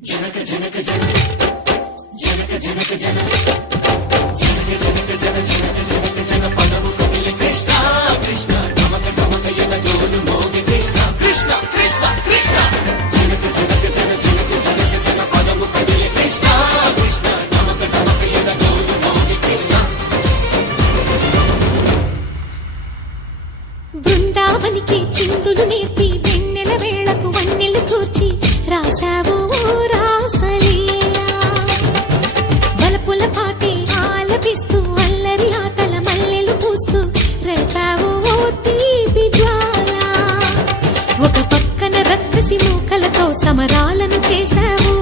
జనక జనక జన జనక జనక జన జనక జనక జన జనక జనక జన పదము కదిలి కృష్ణ కృష్ణ నమక నమక యద డోలు మోగి కృష్ణ కృష్ణ కృష్ణ కృష్ణ జనక జనక జన జనక జనక జన పదము కదిలి కృష్ణ కృష్ణ నమక నమక యద డోలు మోగి కృష్ణ. బృందావనికి చిందులు నేర్పి వెన్నెల వేళకు వన్నెలు కూర్చి రాసావు రాసలీలా బలపుల పాటే ఆలపిస్తూ అల్లరి ఆటల మల్లెలు పూస్తూ రేపావు తీపి జ్వాల ఒక పక్కన రక్కసి మూకలతో సమరాలను చేశావు.